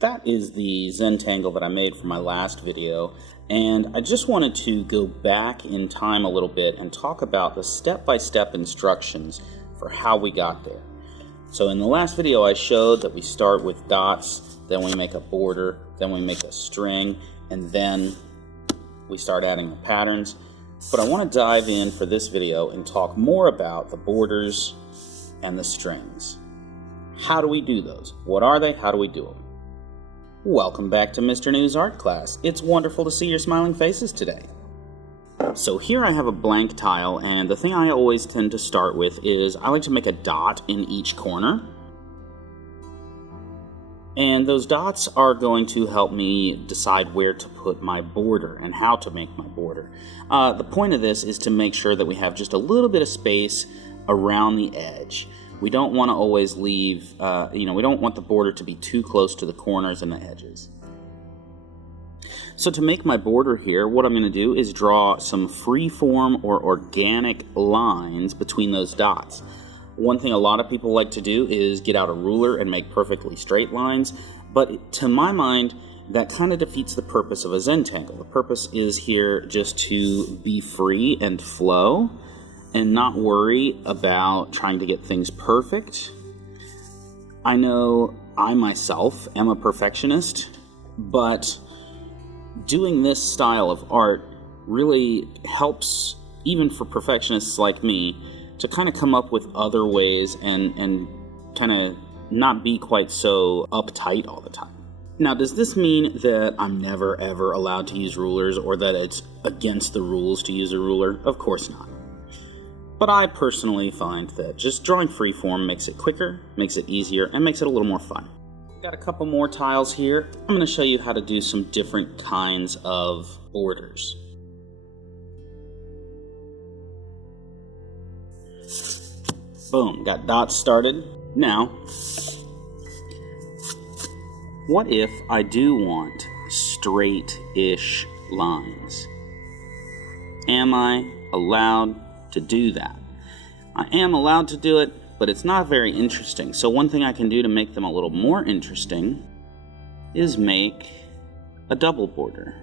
That is the Zentangle that I made for my last video, and I just wanted to go back in time a little bit and talk about the step-by-step instructions for how we got there. So in the last video I showed that we start with dots, then we make a border, then we make a string, and then we start adding the patterns. But I want to dive in for this video and talk more about the borders and the strings. How do we do those? What are they? How do we do them? Welcome back to Mr. News Art Class. It's wonderful to see your smiling faces today. So here I have a blank tile, and the thing I always tend to start with is I like to make a dot in each corner. And those dots are going to help me decide where to put my border and how to make my border. The point of this is to make sure that we have just a little bit of space around the edge. We don't want to always leave, we don't want the border to be too close to the corners and the edges. So to make my border here, what I'm going to do is draw some free-form or organic lines between those dots. One thing a lot of people like to do is get out a ruler and make perfectly straight lines, but to my mind, that kind of defeats the purpose of a Zentangle. The purpose is here just to be free and flow, and not worry about trying to get things perfect. I know I myself am a perfectionist, but doing this style of art really helps, even for perfectionists like me, to kind of come up with other ways and kind of not be quite so uptight all the time. Now, does this mean that I'm never ever allowed to use rulers, or that it's against the rules to use a ruler? Of course not. But I personally find that just drawing freeform makes it quicker, makes it easier, and makes it a little more fun. I've got a couple more tiles here. I'm going to show you how to do some different kinds of borders. Boom, got dots started. Now, what if I do want straight-ish lines? Am I allowed to do that? I am allowed to do it, but it's not very interesting. So one thing I can do to make them a little more interesting is make a double border.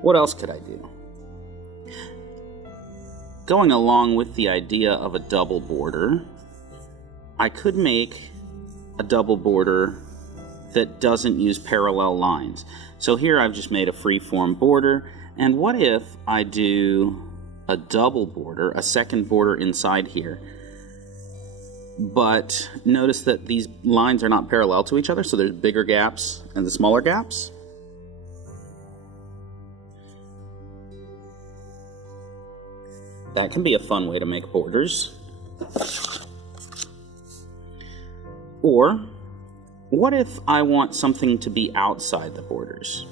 What else could I do? Going along with the idea of a double border, I could make a double border that doesn't use parallel lines. So here I've just made a free-form border. And what if I do a double border, a second border inside here, but notice that these lines are not parallel to each other, so there's bigger gaps and the smaller gaps? That can be a fun way to make borders. Or, what if I want something to be outside the borders?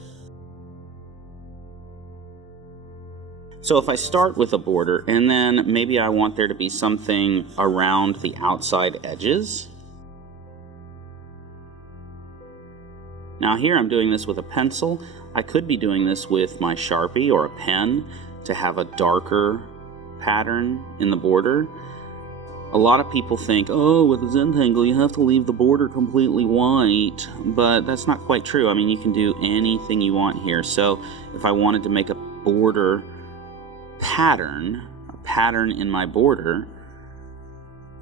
So if I start with a border, and then maybe I want there to be something around the outside edges. Now here I'm doing this with a pencil. I could be doing this with my Sharpie or a pen to have a darker pattern in the border. A lot of people think, oh, with a Zentangle you have to leave the border completely white, but that's not quite true. I mean, you can do anything you want here. So if I wanted to make a border pattern, a pattern in my border,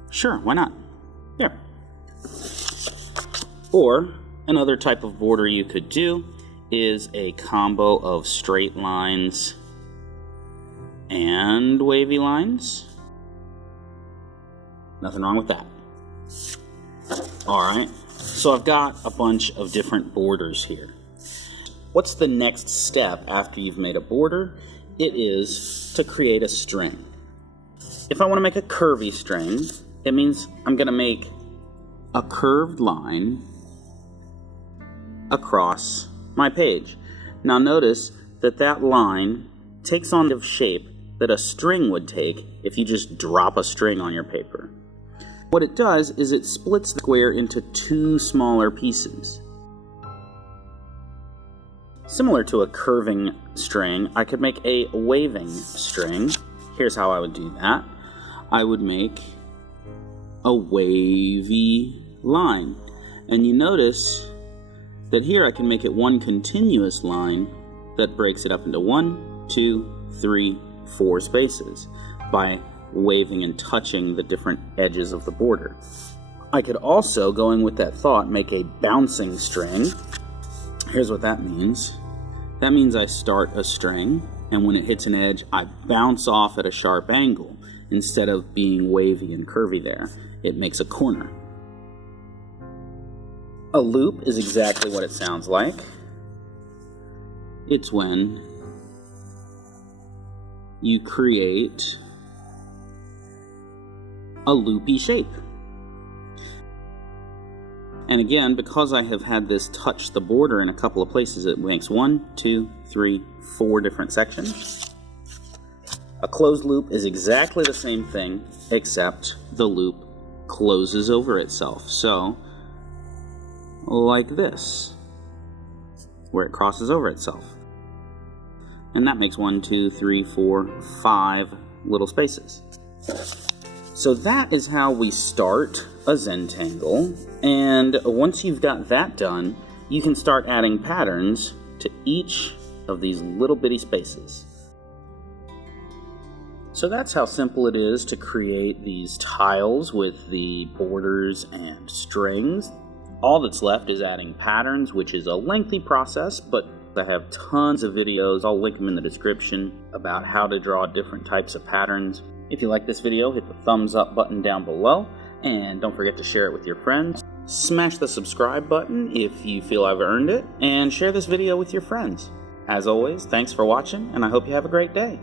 sure, why not? There. Or another type of border you could do is a combo of straight lines and wavy lines. Nothing wrong with that. Alright, so I've got a bunch of different borders here. What's the next step after you've made a border? It is to create a string. If I want to make a curvy string, it means I'm going to make a curved line across my page. Now notice that that line takes on the shape that a string would take if you just drop a string on your paper. What it does is it splits the square into two smaller pieces. Similar to a curving string, I could make a waving string. Here's how I would do that. I would make a wavy line. And you notice that here I can make it one continuous line that breaks it up into 1, 2, 3, 4 spaces by waving and touching the different edges of the border. I could also, going with that thought, make a bouncing string. Here's what that means. That means I start a string, and when it hits an edge, I bounce off at a sharp angle. Instead of being wavy and curvy there, it makes a corner. A loop is exactly what it sounds like. It's when you create a loopy shape. And again, because I have had this touch the border in a couple of places, it makes 1, 2, 3, 4 different sections. A closed loop is exactly the same thing, except the loop closes over itself. So, like this, where it crosses over itself. And that makes 1, 2, 3, 4, 5 little spaces. So that is how we start a Zentangle, and once you've got that done, you can start adding patterns to each of these little bitty spaces. So that's how simple it is to create these tiles with the borders and strings. All that's left is adding patterns, which is a lengthy process, but I have tons of videos, I'll link them in the description, about how to draw different types of patterns. If you like this video, hit the thumbs up button down below, and don't forget to share it with your friends. Smash the subscribe button if you feel I've earned it, and share this video with your friends. As always, thanks for watching, and I hope you have a great day.